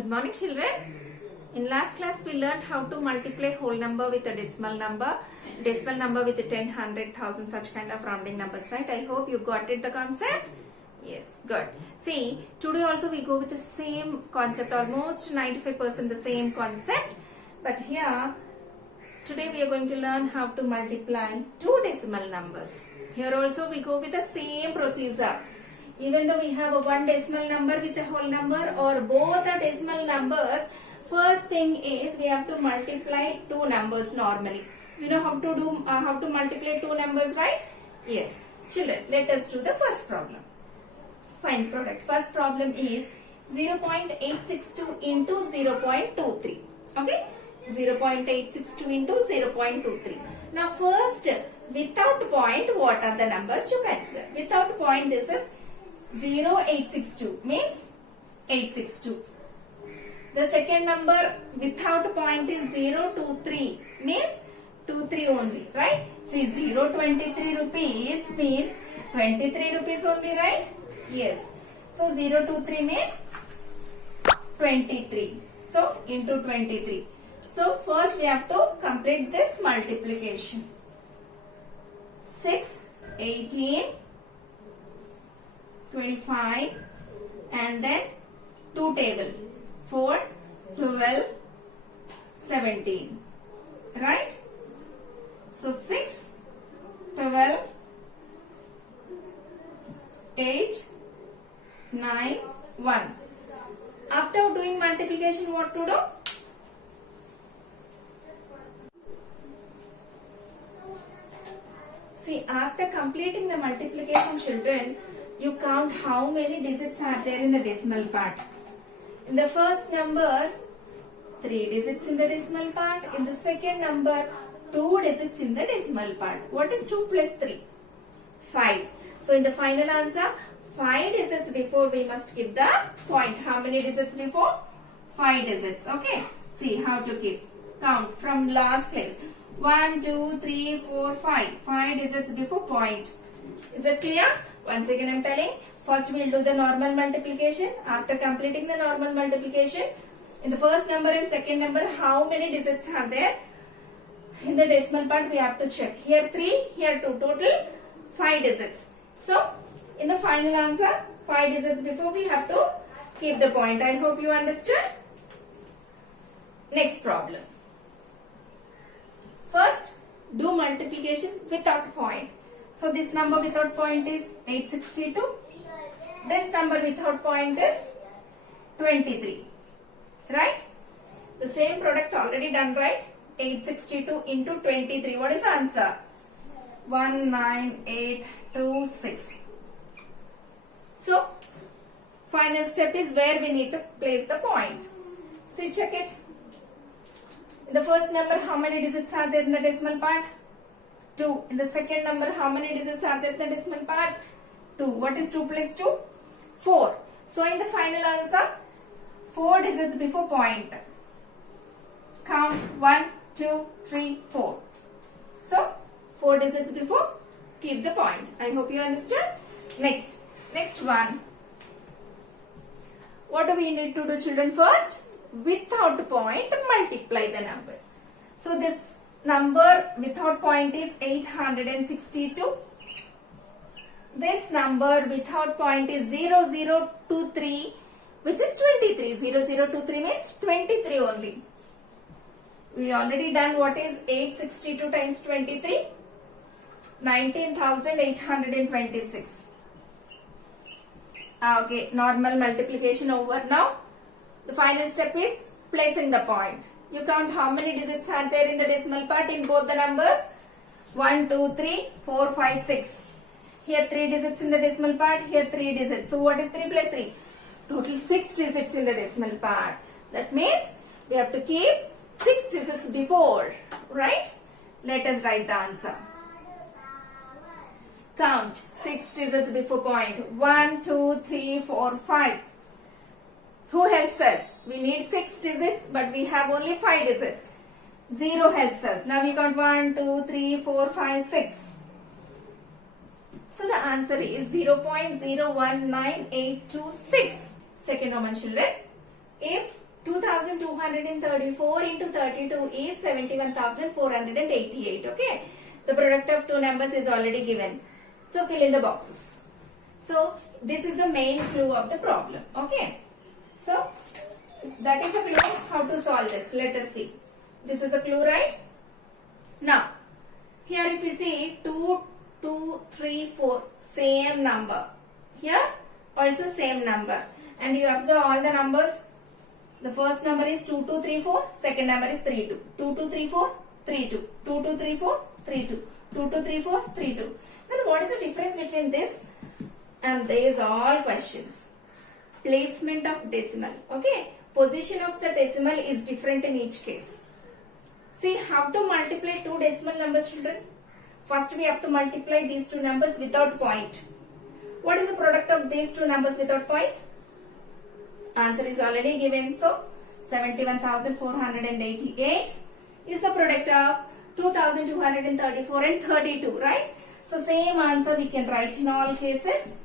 Good morning, children. In last class we learned how to multiply whole number with a decimal number with 10, 100, 1000, such kind of rounding numbers, right? I hope you got it, the concept. Yes, good. See, today also we go with the same concept, almost 95% the same concept, but here today we are going to learn how to multiply two decimal numbers. Here also we go with the same procedure. Even though we have a one decimal number with a whole number or both are decimal numbers, first thing is we have to multiply two numbers normally. You know how to do how to multiply two numbers, right? Yes. Children, let us do the first problem. Find product. First problem is 0.862 into 0.23. Okay? 0.862 into 0.23. Now first, without point, what are the numbers you consider? Without point, this is 0.862 means 862. The second number without point is 0.23 means 23 only, right? See, 0.23 rupees means 23 rupees only, right? Yes. So 0.23 means 23. So into 23. So first we have to complete this multiplication. 6, 18, 25 and then 2 table 4, 12, 17, right? So 6, 12, 8, 9, 1. After doing multiplication, what to do? See, after completing the multiplication, children, you count how many digits are there in the decimal part. In the first number, 3 digits in the decimal part. In the second number, 2 digits in the decimal part. What is 2 plus 3? 5. So, in the final answer, 5 digits before we must keep the point. How many digits before? 5 digits. Okay. See how to keep. Count from last place. 1, 2, 3, 4, 5. 5 digits before point. Is it clear? Once again I am telling. First we will do the normal multiplication. After completing the normal multiplication, in the first number and second number, how many digits are there? In the decimal part we have to check. Here 3, here 2. Total 5 digits. So, in the final answer, 5 digits before we have to keep the point. I hope you understood. Next problem. First, do multiplication without point. So, this number without point is 862. This number without point is 23. Right? The same product already done, right? 862 into 23. What is the answer? 19826. So, final step is where we need to place the point. See, check it. In the first number, how many digits are there in the decimal part? 2. In the second number, how many digits are there in the decimal part? 2. What is 2 plus 2? 4. So, in the final answer, 4 digits before point. Count 1, 2, 3, 4. So, 4 digits before, keep the point. I hope you understood. Next one. What do we need to do, children? First, without point, multiply the numbers. So, this number without point is 862. This number without point is 0023, which is 23. 0023 means 23 only. We already done what is 862 times 23? 19,826. Okay, normal multiplication over now. The final step is placing the point. You count how many digits are there in the decimal part in both the numbers. 1, 2, 3, 4, 5, 6. Here 3 digits in the decimal part, here 3 digits. So what is 3 plus 3? Total 6 digits in the decimal part. That means we have to keep 6 digits before, right? Let us write the answer. Count 6 digits before point. 1, 2, 3, 4, 5. Who helps us? We need 6 digits, but we have only 5 digits. 0 helps us. Now we count 1, 2, 3, 4, 5, 6. So the answer is 0.019826. Second Roman children. If 234 into 32 is 71,488. Okay. The product of two numbers is already given. So fill in the boxes. So this is the main clue of the problem. Okay. So that is a clue how to solve this. Let us see. This is a clue, right? Now, here if you see 2, 2, 3, 4, same number. Here also same number. And you observe all the numbers. The first number is 2, 2, 3, 4. Second number is 3, 2. 2, 2, 3, 4, 3, 2. 2, 2, 3, 4, 3, 2. 2, 2, 3, 4, 3, 2. Then what is the difference between this and these all questions? Placement of decimal. Okay. Position of the decimal is different in each case. See how to multiply two decimal numbers, children. First we have to multiply these two numbers without point. What is the product of these two numbers without point? Answer is already given. So 71,488 is the product of 2,234 and 32, right? So same answer we can write in all cases.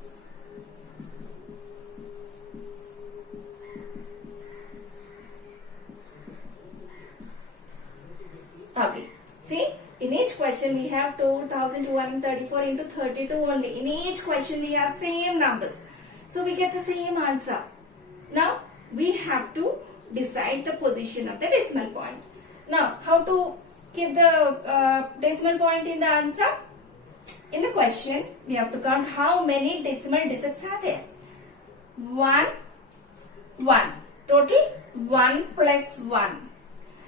Okay. See, in each question we have 2,234 into 32 only. In each question we have same numbers. So we get the same answer. Now we have to decide the position of the decimal point. Now how to keep the decimal point in the answer? In the question we have to count how many decimal digits are there. 1, 1. Total 1 plus 1.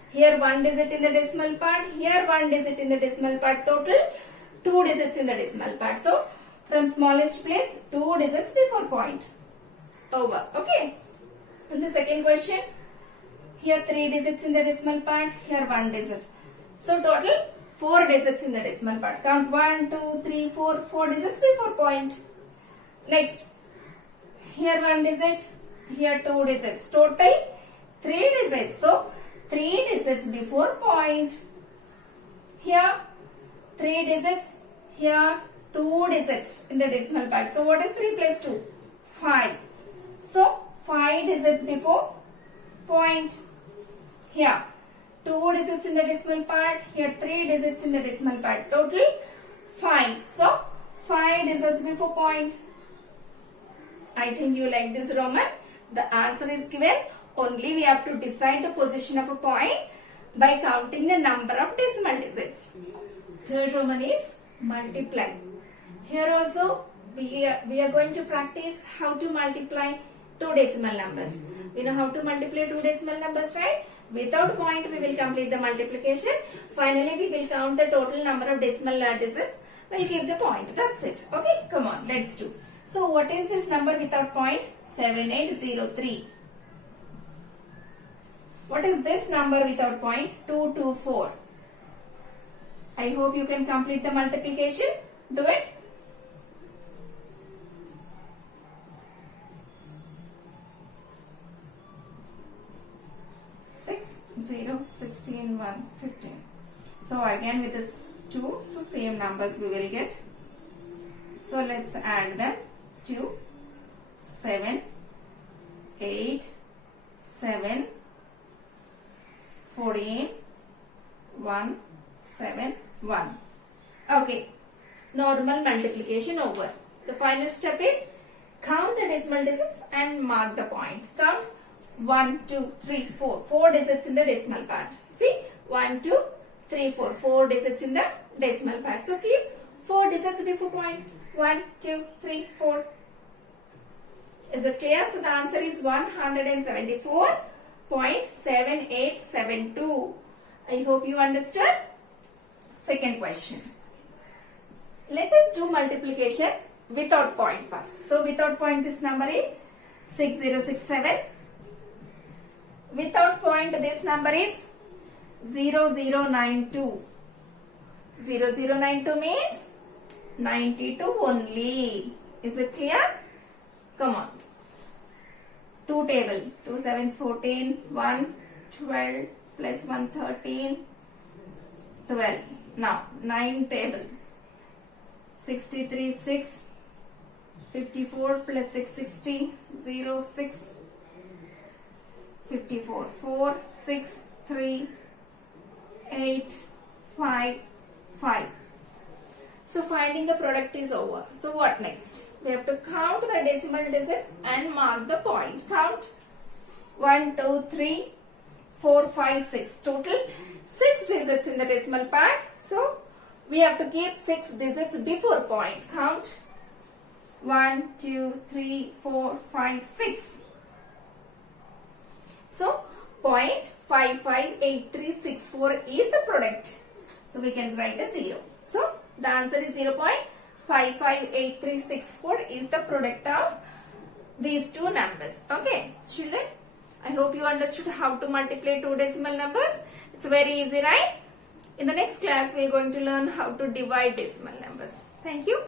Here 1 digit in the decimal part. Here 1 digit in the decimal part. Total 2 digits in the decimal part. So from smallest place 2 digits before point. Over. Okay. In the second question, here 3 digits in the decimal part, here 1 digit. So total 4 digits in the decimal part. Count 1, 2, 3, 4, 4 digits before point. Next, here 1 digit, here 2 digits. Total 3 digits. So 3 digits before point. Here 3 digits, here 2 digits in the decimal part. So what is 3 plus 2? 5. So 5 digits before point. Here 2 digits in the decimal part. Here 3 digits in the decimal part. Total 5. So 5 digits before point. I think you like this Roman. The answer is given. Only we have to decide the position of a point by counting the number of decimal digits. Third Roman is multiply. Here also we are going to practice how to multiply two decimal numbers. We know how to multiply two decimal numbers, right? Without point we will complete the multiplication. Finally we will count the total number of decimal digits. We will keep the point. That's it. Okay, come on, let's do. So what is this number without point? 7803. What is this number without point? 224. I hope you can complete the multiplication. Do it. 0, 16, 1, 15. So again with this 2, so same numbers we will get. So let's add them. 2, 7, 8, 7, 14, 1, 7, 1. Okay. Normal multiplication over. The final step is count the decimal digits and mark the point. Count 1, 2, 3, 4. 4 digits in the decimal part. See? 1, 2, 3, 4. 4 digits in the decimal part. So keep 4 digits before point. 1, 2, 3, 4. Is it clear? So the answer is 174.7872. I hope you understood. Second question. Let us do multiplication without point first. So without point this number is 6067. Without point this number is 0092. 0092 means 92 only. Is it clear? Come on. 2 table. 2 sevens 14. 1 12 plus 1 13. 12. Now 9 table. 63 6. 54 plus 6 60. 0 6. 54. 4, 6, 3, 8, 5, 5. So finding the product is over. So what next? We have to count the decimal digits and mark the point. Count 1, 2, 3, 4, 5, 6. Total 6 digits in the decimal part. So we have to keep 6 digits before point. Count 1, 2, 3, 4, 5, 6. So 0.558364 is the product. So we can write a 0. So the answer is 0.558364 is the product of these two numbers. Okay, children, I hope you understood how to multiply two decimal numbers. It's very easy, right? In the next class, we are going to learn how to divide decimal numbers. Thank you.